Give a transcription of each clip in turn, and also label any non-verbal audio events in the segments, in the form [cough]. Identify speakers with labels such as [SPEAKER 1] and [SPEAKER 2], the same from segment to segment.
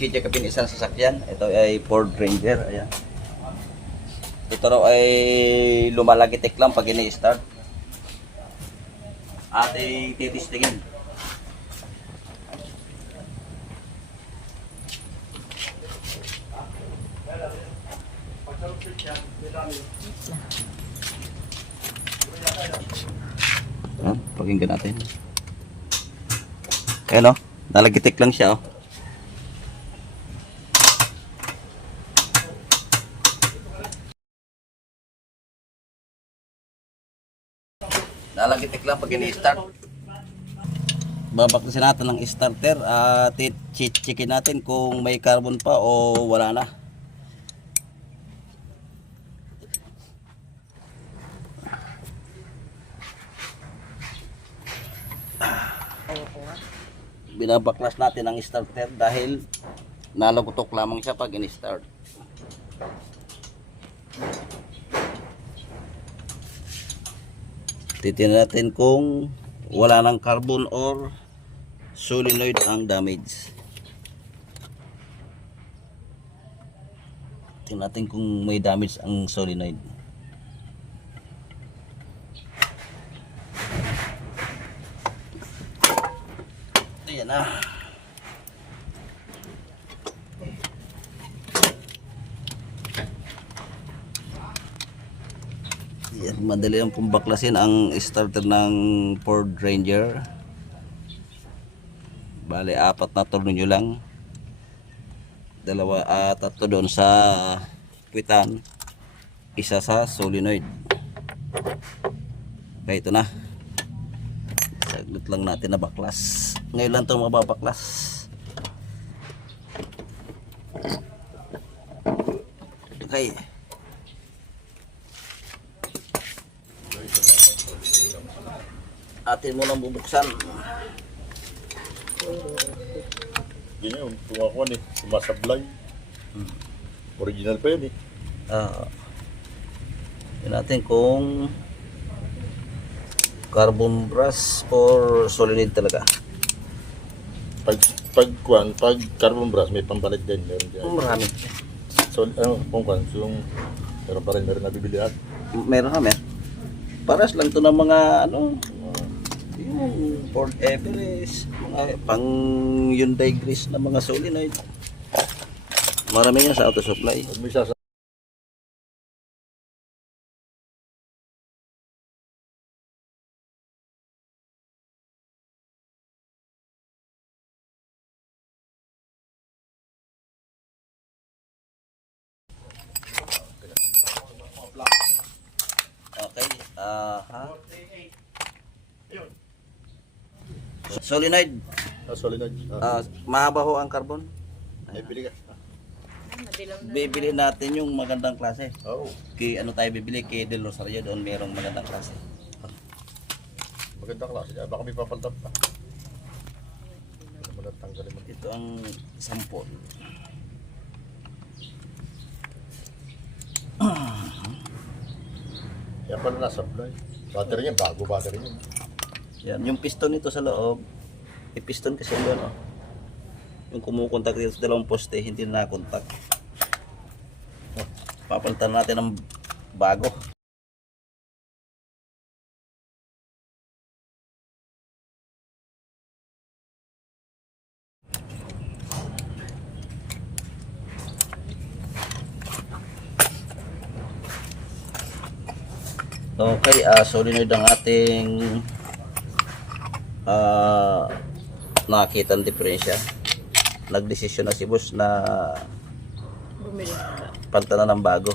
[SPEAKER 1] Tayo ngayon may check upin isang sasakyan. Ito ay Ford Ranger. Ayan. Ito raw ay lumalagitik lang pag ini-start. At titistingin. Ayan, pakinggan natin. Ayan o, nalagitik lang siya oh. Nalagitik lang pag ini-start. Babaklisin natin ng starter at checkin natin kung may carbon pa o wala na. Binabaklas natin ang starter dahil nalagutok lamang siya pag in-start. Titingnan natin kung wala ng carbon or solenoid ang damage. Tingnan natin kung may damage ang solenoid. Ayan na. Yan, madali lang pong baklasin ang starter ng Ford Ranger. Bale, apat na tornilyo lang. Dalawa, at tatlo doon sa puwitan. Isa sa solenoid. Kaya ito na. Saglit lang natin na baklas. Ngayon lang ito mababaklas. Okay. Atin mo nang bubuksan.
[SPEAKER 2] Yun yun, tumakuan eh. Sumasablay. Original pa yun eh.
[SPEAKER 1] Ah. Yun natin kung carbon brush or solenoid talaga.
[SPEAKER 2] Pag, pag kuan, pag carbon brush, may pambalit din. Meron dyan.
[SPEAKER 1] Oh, marami.
[SPEAKER 2] So, ano, kung kuan, so, yung, meron pa rin, meron nabibili at.
[SPEAKER 1] Meron kami. Paras lang to ng mga ano, yung Ford Everest, mga pang Hyundai Grease na mga solenoid. Marami yan sa auto supply.
[SPEAKER 2] Sasa,
[SPEAKER 1] Okay. Ah, ha? Solenoid.
[SPEAKER 2] ah, solenoid. Ah,
[SPEAKER 1] Ah, mahaba ho ang carbon.
[SPEAKER 2] ay, bili ka.
[SPEAKER 1] Bibili natin yung magandang klase.
[SPEAKER 2] Oo. Oh,
[SPEAKER 1] Kay ano tayo bibili? Kay Del Rosario doon merong magandang klase.
[SPEAKER 2] maganda klase. Ah, baka may papaltap pa. Mo natanggalin mo.
[SPEAKER 1] Ito ang sampol.
[SPEAKER 2] Yan pala nasablay. Battery niya, bago battery niya.
[SPEAKER 1] Yan, yung piston nito sa loob, may piston kasi yun, oh. Yung kumukontak dito sa dalawang poste, hindi na nakontak. Papalitan natin ng bago. Okay, ah solenoid ang ating ah nakita ang diferensya. Nagdesisyon na si boss na
[SPEAKER 3] Bumili.
[SPEAKER 1] na ng bago.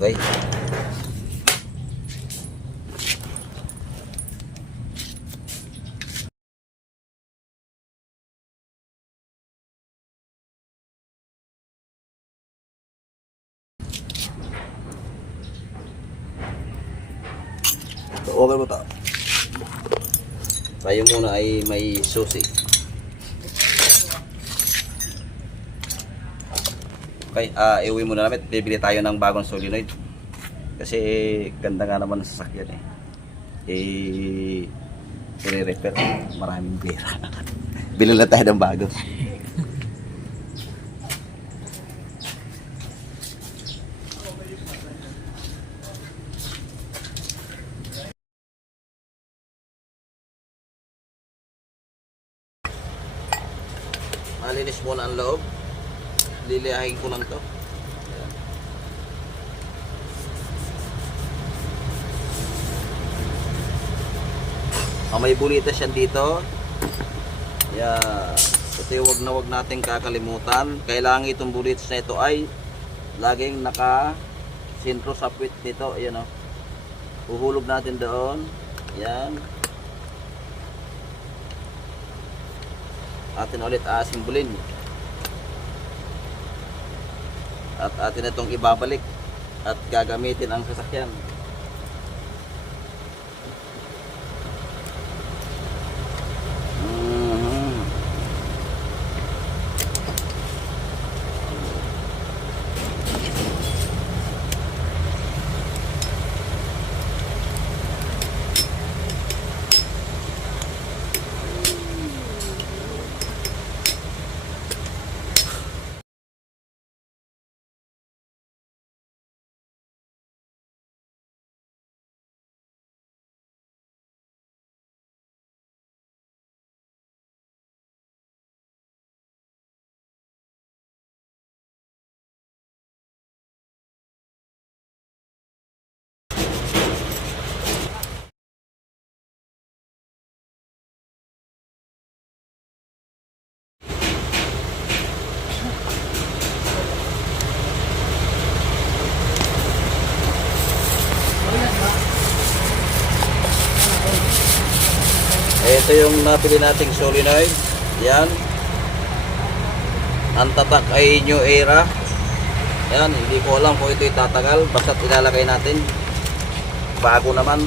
[SPEAKER 1] Okay. okay mo to. Tayo muna ay may susi. Okay, ah iuwi muna namin. Bibili tayo ng bagong solenoid. Kasi ganda nga naman ng sasakyan eh. Eh, i-repair. Maraming pera. [laughs] Bili lang tayo ng bago. Malinis muna ang loob. Liliyahin ko lang to. Ayan. Ah, may bulitas yan dito. Yeah. Kasi wag na wag nating kakalimutan. Kailangan itong bulitas na ito ay laging naka sintro sa puwit nito. Ayan o. Uhulog natin doon. Yan. Atin ulit aasimbulin. At atin itong ibabalik at gagamitin ang sasakyan. Ito yung napili nating solenoid. Yan. Ang tatak ay new era. Yan, hindi ko alam kung ito tatagal. Basta ilalagay natin. Bago naman.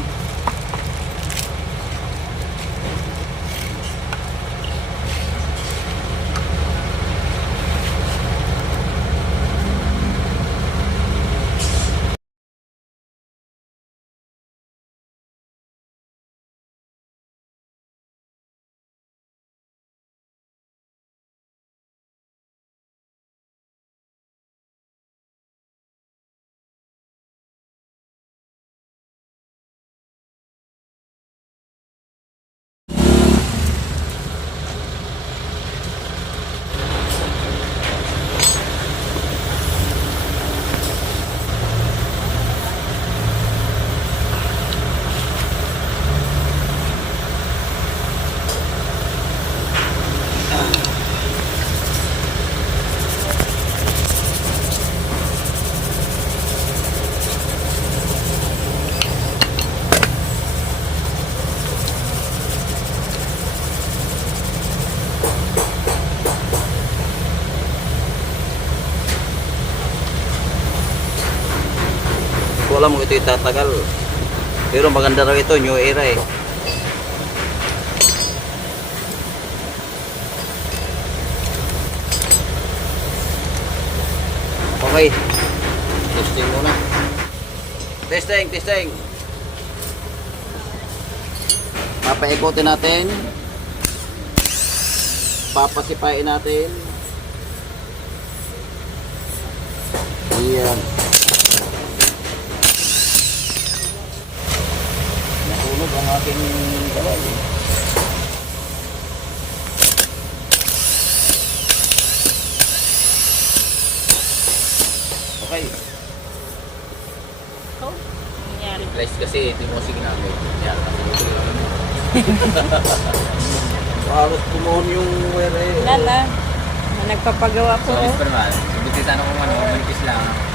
[SPEAKER 1] Tatagal. Pero maganda raw ito, new era eh. Okay. Testing muna. Testing, testing. Papaikotin natin. Papasipain natin. Ayan. Nahulog ang aking galay. Okay.
[SPEAKER 3] Ikaw? Nangyari.
[SPEAKER 4] Guys, kasi ito mo sige namin. Kaya kasi ito lang.
[SPEAKER 1] Halos kumuhon yung wire eh.
[SPEAKER 3] Lala. Na nagpapagawa po.
[SPEAKER 4] Sorry
[SPEAKER 3] oh.
[SPEAKER 4] naman. Buti sana kung ano, malikis lang.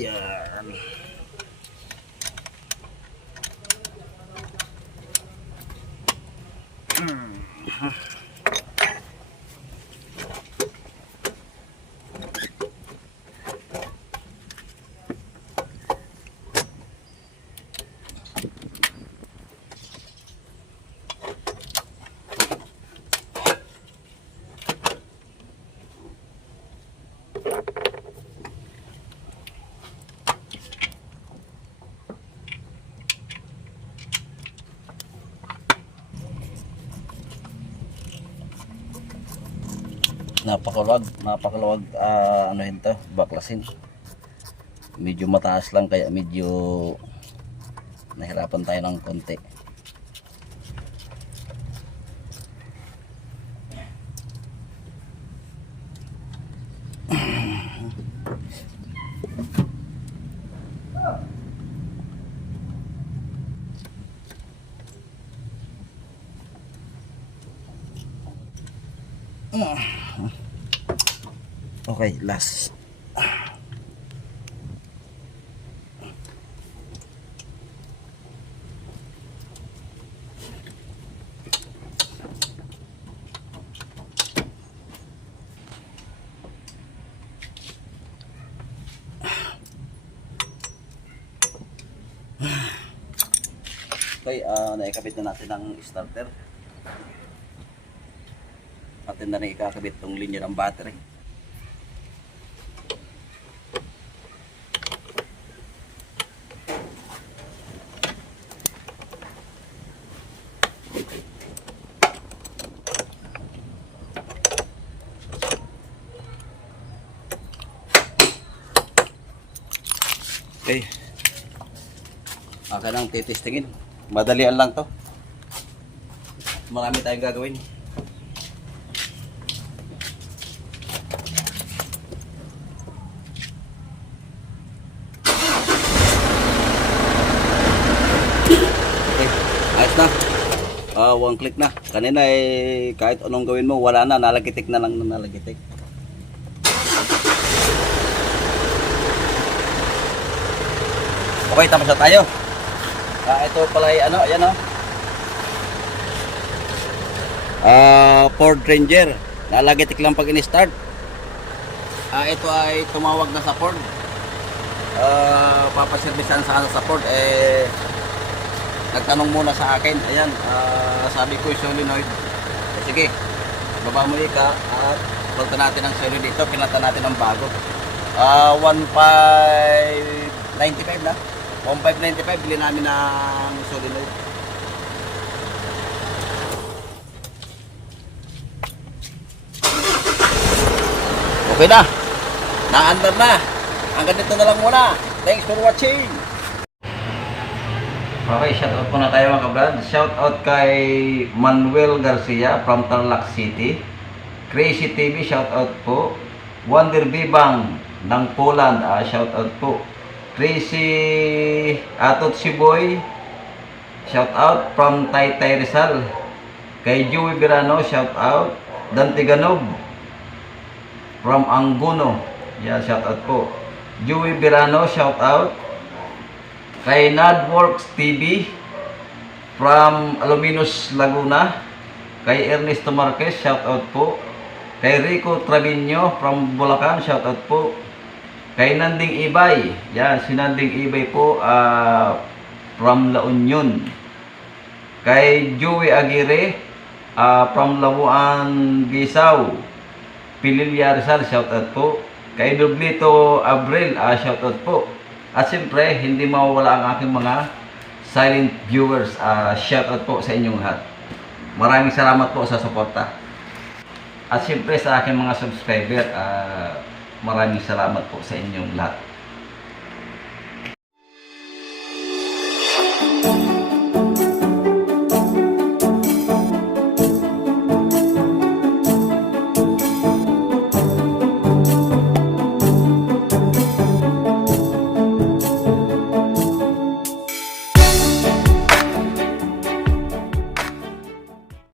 [SPEAKER 1] Yan. Napakaluwag, napakaluwag ah, ano yun to, baklasin. Medyo mataas lang kaya medyo nahirapan tayo ng konti. Okay, last. Okay, ah naikabit na natin ang starter. Atin na rin ikakabit tong linya ng battery. Okay. Akin ang titistingin. Madalian lang to. Marami tayong gagawin. Okay. Ayos na. Ah, one click na. Kanina eh, kahit anong gawin mo, wala na. Nalagitik na lang na nalagitik. Okay, tapos na tayo. Ah, ito pala ay ano, ayan oh. Ah, Ford Ranger. Nalagitik lang pag in-start. Ah, ito ay tumawag na sa Ford. Ah, papaservisan sa sa Ford eh nagtanong muna sa akin. Ayan, ah, sabi ko solenoid. Eh, sige. Baba mo ka at pagta natin ang solenoid dito, pinata natin ang bago. Ah, 1595 na. 1595 bili namin ng solenoid. Okay na. Na-under na. Hanggang dito na lang muna. Thanks for watching. Okay, shout out muna tayo mga kabrad. Shout out kay Manuel Garcia from Tarlac City. Crazy TV, shout out po. Wonder Bibang ng Poland, ah, shout out po. Crazy Atot Siboy, shout out from Taytay Rizal. Kay Joey Birano, shout out. Dante Ganog from Anguno. Yeah, shout out po. Joey Birano, shout out. Kay Nadworks TV from Aluminos, Laguna. Kay Ernesto Marquez, shout out po. Kay Rico Trevino from Bulacan, shout out po. Kay Nanding Ibay, yan, si Nanding Ibay po ah, from La Union. Kay Joey Aguirre ah, from Labuan, Gisaw. Pililya Rizal, shout out po. Kay Dublito Abril, ah, shout out po. At siyempre, hindi mawawala ang aking mga silent viewers. Ah, shout out po sa inyong lahat. Maraming salamat po sa suporta. At siyempre sa aking mga subscriber, ah, maraming salamat po sa inyong lahat.